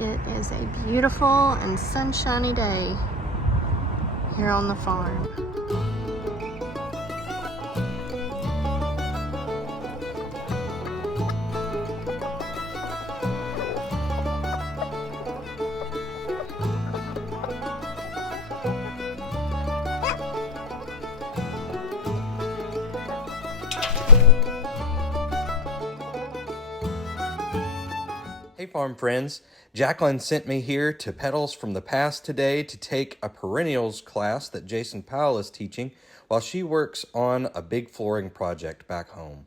It is a beautiful and sunshiny day here on the farm. Hey farm friends, Jaclyn sent me here to Petals from the Past today to take a perennials class that Powell is teaching while she works on a big flooring project back home.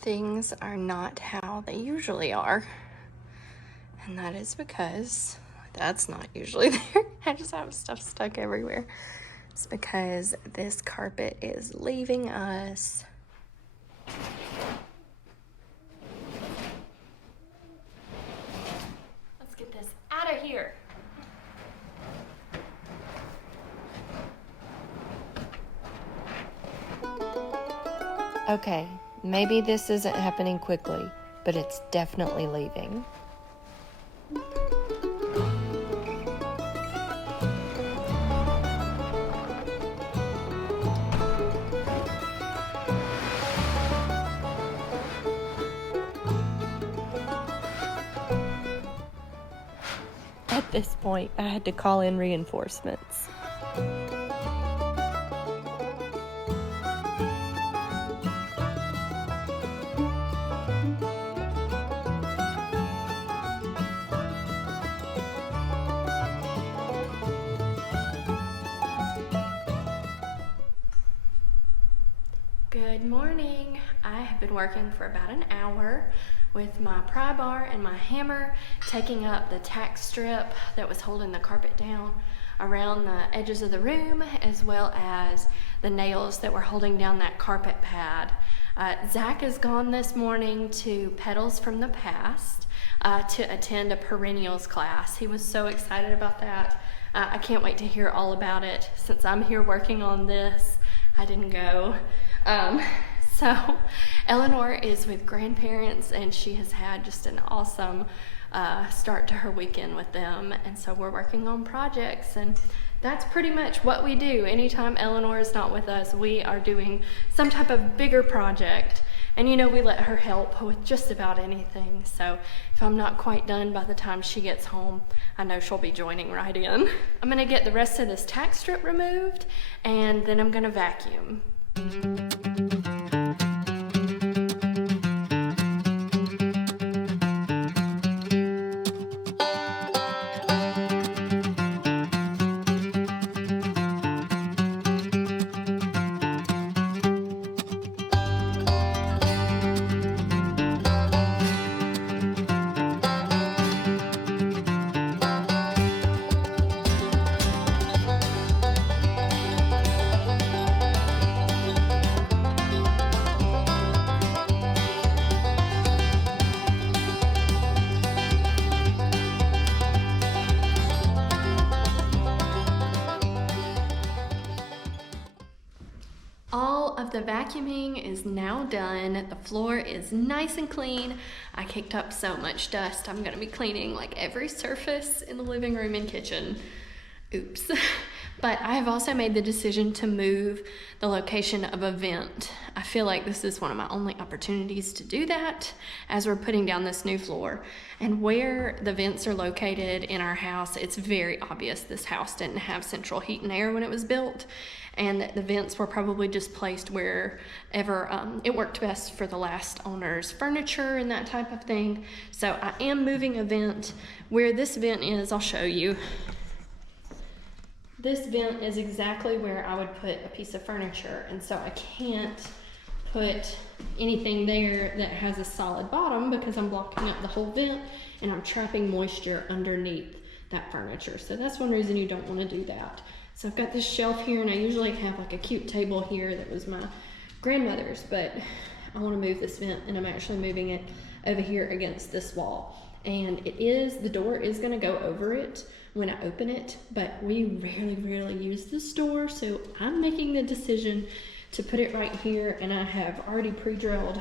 Things are not how they usually are, and that is because that's not usually there. I just have stuff stuck everywhere. It's because this carpet is leaving us. Get this out of here. Okay, maybe this isn't happening quickly, but it's definitely leaving. At this point, I had to call in reinforcements. Good morning. I have been working for about an hour with my pry bar and my hammer, taking up the tack strip that was holding the carpet down around the edges of the room, as well as the nails that were holding down that carpet pad. Zach is gone this morning to Petals from the Past to attend a perennials class. He was so excited about that. I can't wait to hear all about it. Since I'm here working on this, I didn't go. So Eleanor is with grandparents, and she has had just an awesome start to her weekend with them. And so we're working on projects, and that's pretty much what we do. Anytime Eleanor is not with us, we are doing some type of bigger project. And you know, we let her help with just about anything. So if I'm not quite done by the time she gets home, I know she'll be joining right in. I'm gonna get the rest of this tack strip removed, and then I'm gonna vacuum. All of the vacuuming is now done. The floor is nice and clean. I kicked up so much dust. I'm gonna be cleaning like every surface in the living room and kitchen. Oops. But I have also made the decision to move the location of a vent. I feel like this is one of my only opportunities to do that as we're putting down this new floor. And where the vents are located in our house, it's very obvious this house didn't have central heat and air when it was built. And the vents were probably just placed wherever it worked best for the last owner's furniture and that type of thing. So I am moving a vent. Where this vent is, I'll show you. This vent is exactly where I would put a piece of furniture, and so I can't put anything there that has a solid bottom because I'm blocking up the whole vent and I'm trapping moisture underneath that furniture. So that's one reason you don't want to do that. So I've got this shelf here, and I usually have like a cute table here that was my grandmother's, but I want to move this vent, and I'm actually moving it over here against this wall. And the door is going to go over it when I open it, but we rarely use this door, so I'm making the decision to put it right here. And I have already pre-drilled.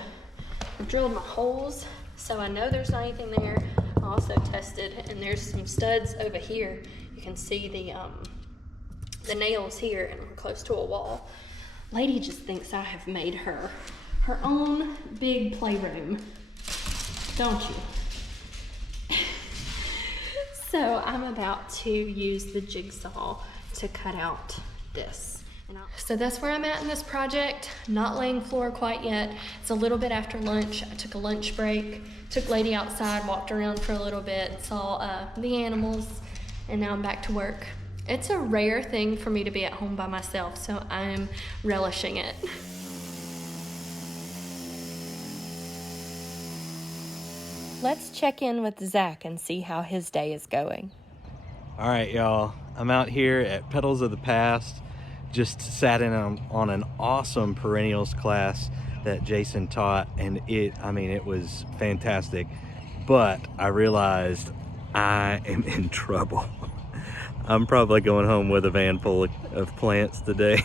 I've drilled my holes, so I know there's not anything there. also tested, and there's some studs over here. You can see the nails here, and I'm close to a wall. Lady just thinks I have made her own big playroom, don't you? So I'm about to use the jigsaw to cut out this. So that's where I'm at in this project. Not laying floor quite yet. It's a little bit after lunch. I took a lunch break, took Lady outside, walked around for a little bit, saw the animals, and now I'm back to work. It's a rare thing for me to be at home by myself, so I'm relishing it. Let's check in with Zach and see how his day is going. All right, y'all. I'm out here at Petals of the Past. Just sat in on an awesome perennials class that Jason taught, and it was fantastic. But I realized I am in trouble. I'm probably going home with a van full of plants today.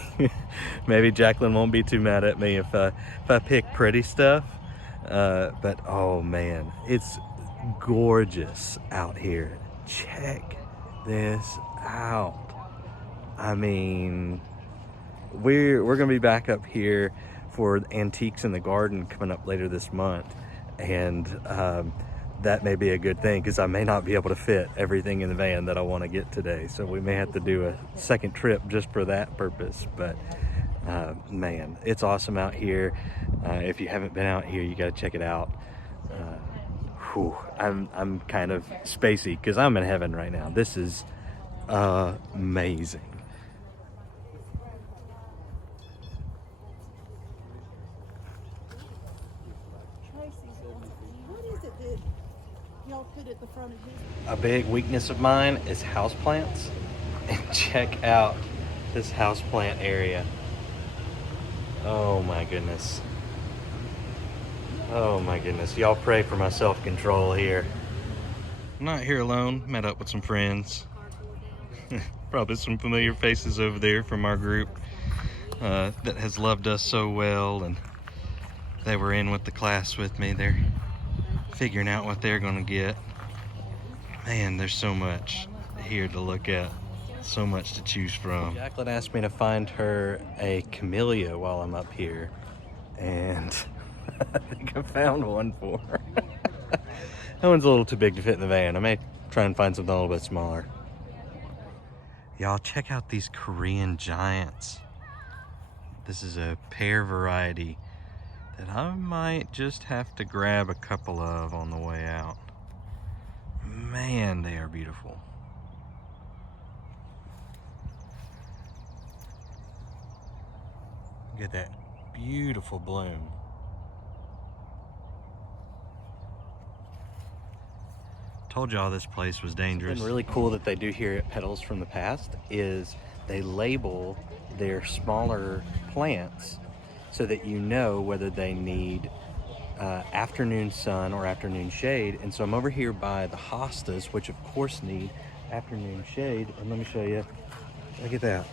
Maybe Jaclyn won't be too mad at me if I pick pretty stuff. But oh man, it's gorgeous out here. Check this out. I mean, we're gonna be back up here for Antiques in the Garden coming up later this month, and that may be a good thing because I may not be able to fit everything in the van that I want to get today, so we may have to do a second trip just for that purpose. But man, it's awesome out here. If you haven't been out here, you got to check it out. I'm kind of spacey because I'm in heaven right now. This is amazing. Tracey, what is it that y'all put at the front of his? A big weakness of mine is houseplants. And check out this houseplant area. Oh my goodness. Oh my goodness. Y'all pray for my self-control here. I'm not here alone. Met up with some friends. Probably some familiar faces over there from our group that has loved us so well, and they were in with the class with me. They're figuring out what they're gonna get. Man, there's so much here to look at. So much to choose from. Jaclyn asked me to find her a camellia while I'm up here, and I think I found one for her. That one's a little too big to fit in the van. I may try and find something a little bit smaller. Y'all, check out these Korean giants. This is a pear variety that I might just have to grab a couple of on the way out. Man, they are beautiful. Look at that beautiful bloom. Told y'all this place was dangerous. Something really cool that they do here at Petals from the Past is they label their smaller plants so that you know whether they need afternoon sun or afternoon shade. And so I'm over here by the hostas, which of course need afternoon shade. And let me show you. Look at that.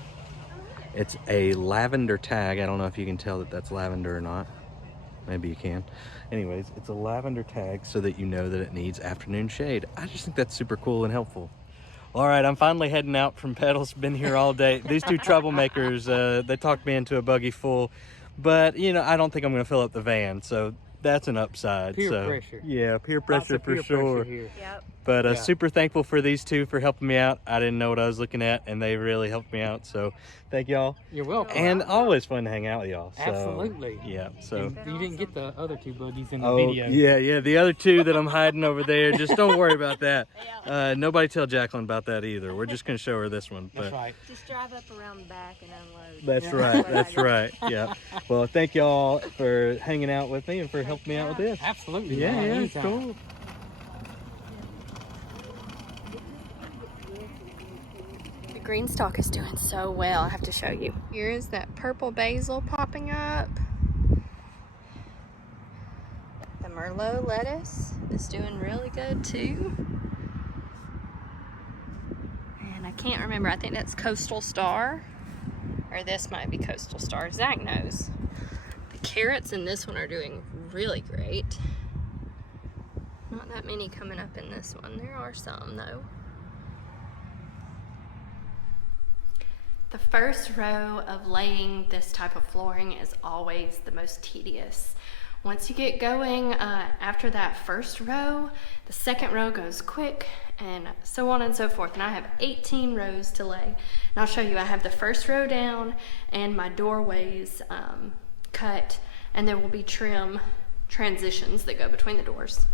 It's a lavender tag. I don't know if you can tell that that's lavender or not. Maybe you can. Anyways, it's a lavender tag so that you know that it needs afternoon shade. I just think that's super cool and helpful. All right, I'm finally heading out from Petals. Been here all day. These two troublemakers, they talked me into a buggy full. But, you know, I don't think I'm going to fill up the van. So that's an upside. Peer pressure. Yeah, peer pressure for sure. Yep. But super thankful for these two for helping me out. I didn't know what I was looking at, and they really helped me out. So thank y'all. You're welcome. And always fun to hang out with y'all. So, Absolutely. Yeah. So. You didn't get the other two buggies in the video. Yeah. The other two that I'm hiding over there. Just don't worry about that. Nobody tell Jaclyn about that either. We're just gonna show her this one. That's right. Just drive up around the back and unload. That's right. That's right. Yeah. Well, thank y'all for hanging out with me and for helping me out with this. Absolutely. Yeah. Anytime. Cool. The green stalk is doing so well. I have to show you. Here is that purple basil popping up. The Merlot lettuce is doing really good too. And I can't remember. I think that's Coastal Star. Or this might be Coastal Star. Zach knows. The carrots in this one are doing really great. Not that many coming up in this one. There are some though. The first row of laying this type of flooring is always the most tedious. Once you get going, after that first row, the second row goes quick, and so on and so forth. And I have 18 rows to lay. And I'll show you, I have the first row down and my doorways cut, and there will be trim transitions that go between the doors.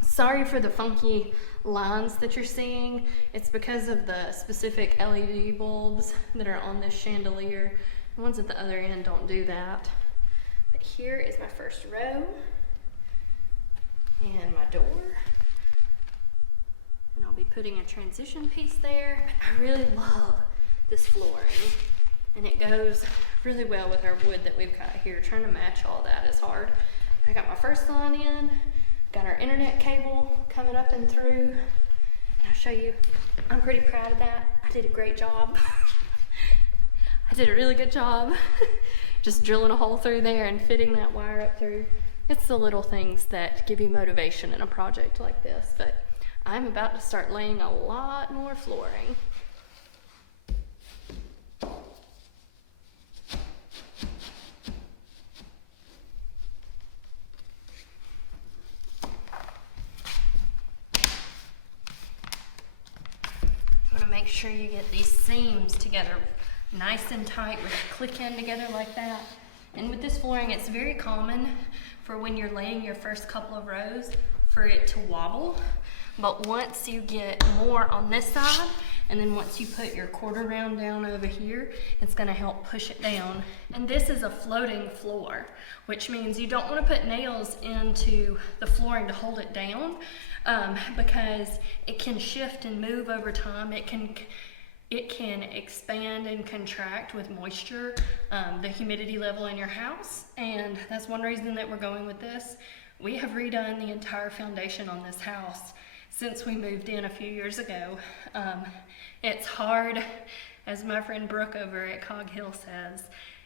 Sorry for the funky lines that you're seeing. It's because of the specific LED bulbs that are on this chandelier. The ones at the other end don't do that. But here is my first row and my door. And I'll be putting a transition piece there. But I really love this flooring, and it goes really well with our wood that we've got here. Trying to match all that is hard. I got my first line in. Got our internet cable coming up and through. And I'll show you, I'm pretty proud of that. I did a great job. I did a really good job just drilling a hole through there and fitting that wire up through. It's the little things that give you motivation in a project like this. But I'm about to start laying a lot more flooring. Make sure you get these seams together nice and tight where they click in together like that. And with this flooring, it's very common for when you're laying your first couple of rows for it to wobble. But once you get more on this side, and then once you put your quarter round down over here, it's gonna help push it down. And this is a floating floor, which means you don't wanna put nails into the flooring to hold it down, because it can shift and move over time. It can expand and contract with moisture, the humidity level in your house, and that's one reason that we're going with this. We have redone the entire foundation on this house since we moved in a few years ago. It's hard, as my friend Brooke over at Cog Hill says,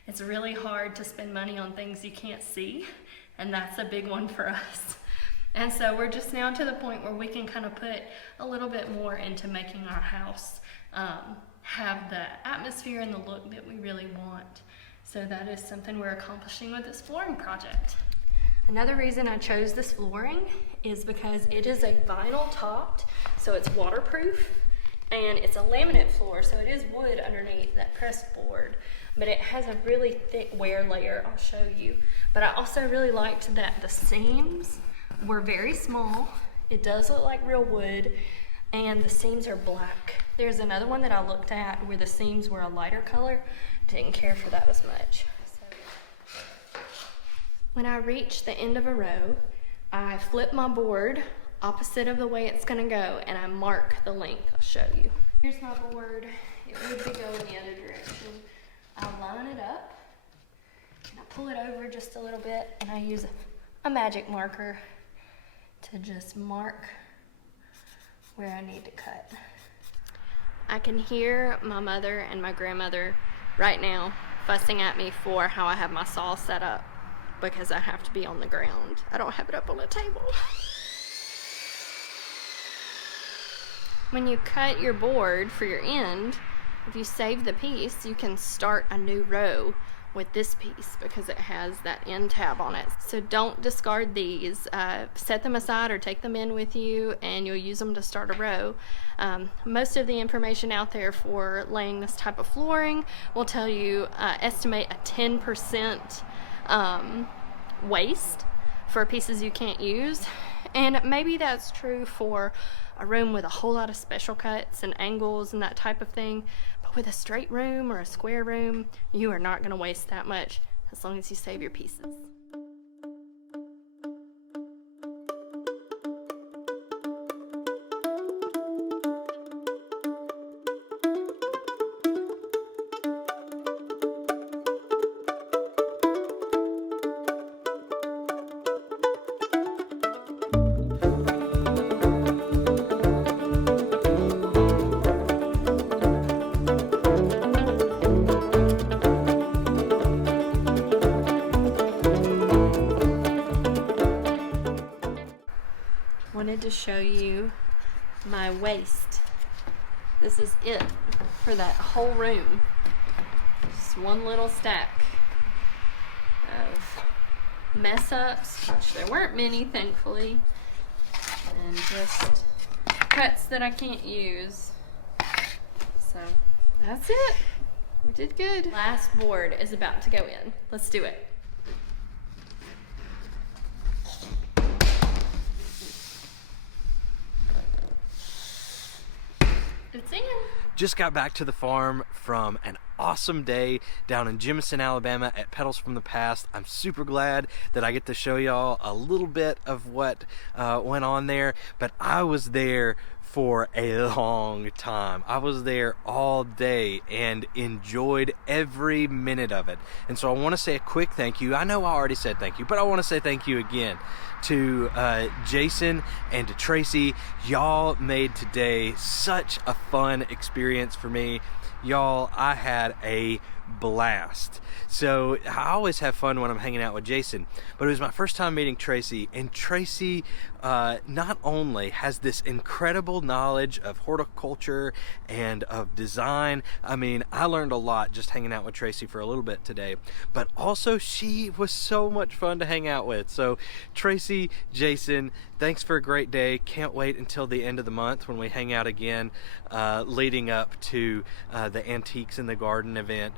it's really hard to spend money on things you can't see, and that's a big one for us. And so we're just now to the point where we can kind of put a little bit more into making our house have the atmosphere and the look that we really want. So that is something we're accomplishing with this flooring project. Another reason I chose this flooring is because it is a vinyl topped, so it's waterproof, and it's a laminate floor, so it is wood underneath that pressed board, but it has a really thick wear layer. I'll show you. But I also really liked that the seams were very small. It does look like real wood, and the seams are black. There's another one that I looked at where the seams were a lighter color. Didn't care for that as much. So, when I reach the end of a row, I flip my board opposite of the way it's gonna go, and I mark the length. I'll show you. Here's my board. It would be going the other direction. I'll line it up, and I pull it over just a little bit, and I use a magic marker to just mark where I need to cut. I can hear my mother and my grandmother right now fussing at me for how I have my saw set up, because I have to be on the ground. I don't have it up on a table. When you cut your board for your end, if you save the piece, you can start a new row with this piece because it has that end tab on it. So don't discard these. Set them aside or take them in with you, and you'll use them to start a row. Most of the information out there for laying this type of flooring will tell you estimate a 10% waste for pieces you can't use. And maybe that's true for a room with a whole lot of special cuts and angles and that type of thing. But with a straight room or a square room, you are not going to waste that much as long as you save your pieces. show you my waste. This is it for that whole room. Just one little stack of mess ups, which there weren't many, thankfully, and just cuts that I can't use. So that's it. We did good. Last board is about to go in. Let's do it. It's in. Just got back to the farm from an awesome day down in Jemison, Alabama at Petals from the Past. I'm super glad that I get to show y'all a little bit of what went on there, but I was there for a long time. I was there all day and enjoyed every minute of it. And so I want to say a quick thank you. I know I already said thank you, but I want to say thank you again to Jason and to Tracey. Y'all made today such a fun experience for me. Y'all, I had a blast. So I always have fun when I'm hanging out with Jason, but it was my first time meeting Tracey, and Tracey not only has this incredible knowledge of horticulture and of design. I mean, I learned a lot just hanging out with Tracey for a little bit today, but also she was so much fun to hang out with. So Tracey, Jason, thanks for a great day. Can't wait until the end of the month when we hang out again, leading up to the Antiques in the Garden event.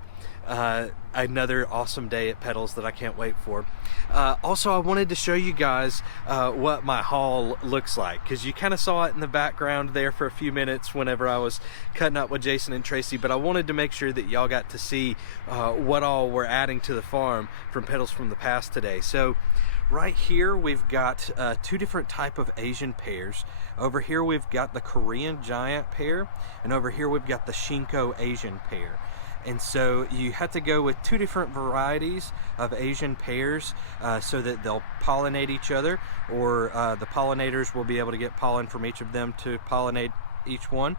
Another awesome day at Petals that I can't wait for. Also, I wanted to show you guys what my haul looks like, because you kind of saw it in the background there for a few minutes whenever I was cutting up with Jason and Tracey, but I wanted to make sure that y'all got to see what all we're adding to the farm from Petals from the Past today. So right here we've got two different type of Asian pears. Over here we've got the Korean giant pear, and over here we've got the Shinko Asian pear. And so you have to go with two different varieties of Asian pears so that they'll pollinate each other, or the pollinators will be able to get pollen from each of them to pollinate each one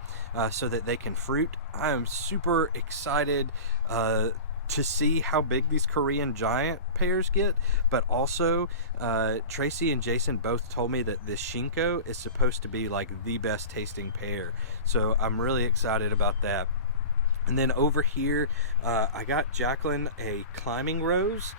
so that they can fruit. I am super excited to see how big these Korean giant pears get, but also Tracey and Jason both told me that this Shinko is supposed to be like the best tasting pear. So I'm really excited about that. And then over here, I got Jaclyn a climbing rose.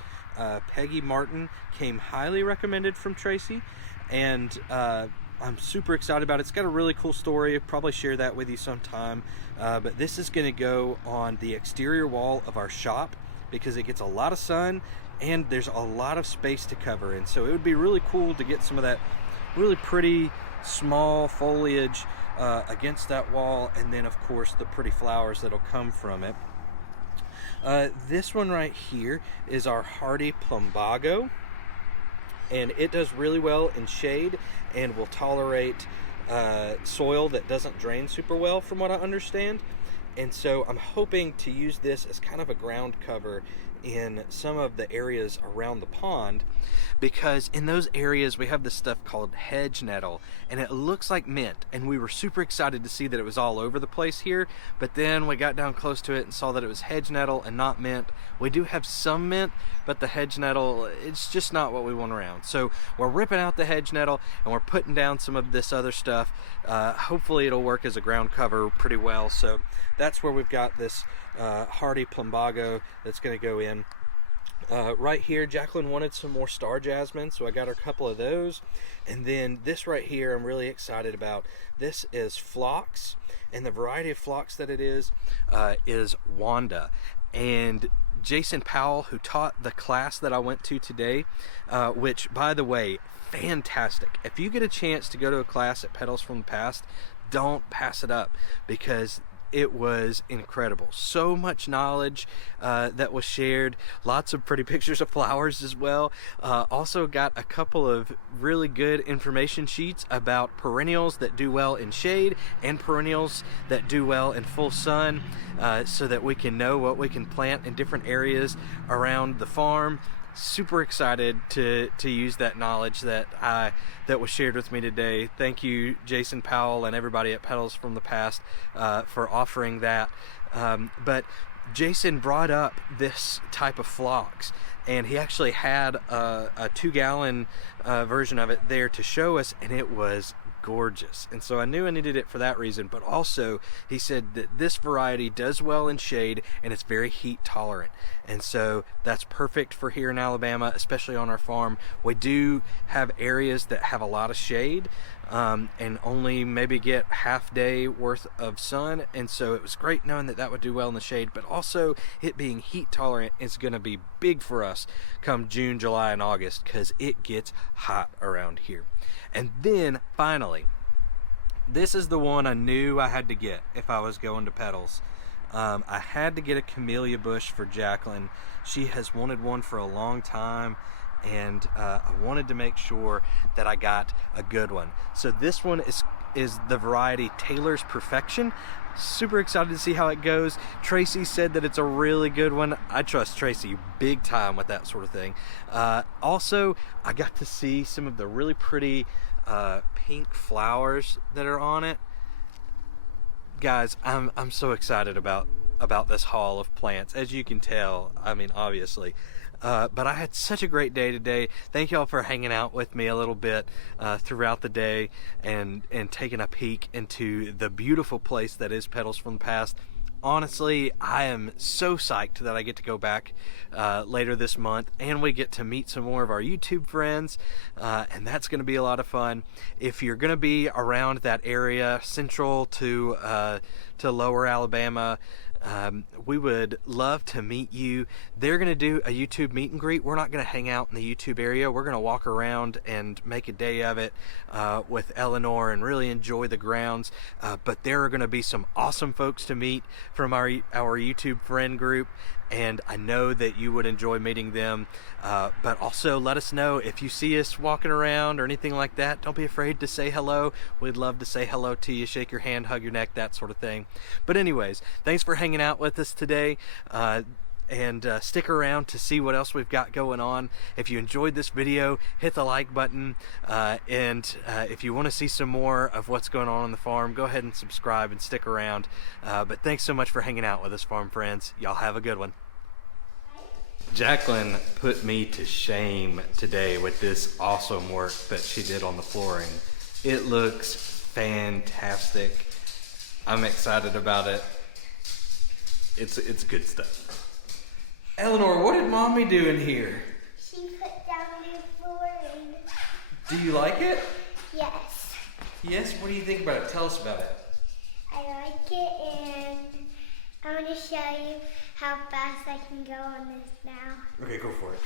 Peggy Martin came highly recommended from Tracey, and I'm super excited about it. It's got a really cool story. I'll probably share that with you sometime. But this is going to go on the exterior wall of our shop because it gets a lot of sun and there's a lot of space to cover. And so it would be really cool to get some of that really pretty small foliage against that wall, and then of course the pretty flowers that'll come from it. This one right here is our hardy plumbago, and it does really well in shade and will tolerate soil that doesn't drain super well, from what I understand. And so I'm hoping to use this as kind of a ground cover in some of the areas around the pond, because in those areas we have this stuff called hedge nettle, and it looks like mint, and we were super excited to see that it was all over the place here, but then we got down close to it and saw that it was hedge nettle and not mint. We do have some mint, but the hedge nettle, it's just not what we want around. So we're ripping out the hedge nettle and we're putting down some of this other stuff. Hopefully it'll work as a ground cover pretty well. So that's where we've got this hardy plumbago that's going to go in. Right here, Jaclyn wanted some more star jasmine, so I got her a couple of those. And then this right here I'm really excited about. This is phlox, and the variety of phlox that it is Wanda. And Jason Powell, who taught the class that I went to today, which, by the way, fantastic. If you get a chance to go to a class at Petals from the Past, don't pass it up, because it was incredible. So much knowledge that was shared. Lots of pretty pictures of flowers as well. Also got a couple of really good information sheets about perennials that do well in shade and perennials that do well in full sun, so that we can know what we can plant in different areas around the farm. Super excited to use that knowledge that was shared with me today. Thank you, Jason Powell and everybody at Petals from the Past for offering that. But Jason brought up this type of phlox, and he actually had a 2-gallon version of it there to show us, and it was gorgeous. And so I knew I needed it for that reason, but also he said that this variety does well in shade and it's very heat tolerant. And so that's perfect for here in Alabama, especially on our farm. We do have areas that have a lot of shade, and only maybe get half day worth of sun, and so it was great knowing that that would do well in the shade, but also it being heat tolerant is going to be big for us come June, July, and August, because it gets hot around here. And then finally, this is the one I knew I had to get if I was going to Petals. I had to get a camellia bush for Jaclyn. She has wanted one for a long time, and I wanted to make sure that I got a good one. So this one is the variety Taylor's Perfection. Super excited to see how it goes. Tracey said that it's a really good one. I trust Tracey big time with that sort of thing. Also, I got to see some of the really pretty pink flowers that are on it. Guys, I'm so excited about this haul of plants, as you can tell. I mean, obviously. But I had such a great day today. Thank y'all for hanging out with me a little bit throughout the day and taking a peek into the beautiful place that is Petals from the Past. Honestly, I am so psyched that I get to go back later this month, and we get to meet some more of our YouTube friends, and that's going to be a lot of fun. If you're going to be around that area, central to lower Alabama, we would love to meet you. They're going to do a YouTube meet and greet. We're not going to hang out in the YouTube area. We're going to walk around and make a day of it with Eleanor and really enjoy the grounds. But there are going to be some awesome folks to meet from our YouTube friend group, and I know that you would enjoy meeting them. But also let us know if you see us walking around or anything like that. Don't be afraid to say hello. We'd love to say hello to you, shake your hand, hug your neck, that sort of thing. But anyways, thanks for hanging out with us today. And stick around to see what else we've got going on. If you enjoyed this video, hit the like button, and if you want to see some more of what's going on the farm, go ahead and subscribe and stick around. But thanks so much for hanging out with us, farm friends. Y'all have a good one. Jaclyn put me to shame today with this awesome work that she did on the flooring. It looks fantastic. I'm excited about it. It's good stuff. Eleanor, what did Mommy do in here? She put down new flooring. Do you like it? Yes. Yes? What do you think about it? Tell us about it. I like it, and I'm going to show you how fast I can go on this now. Okay, go for it.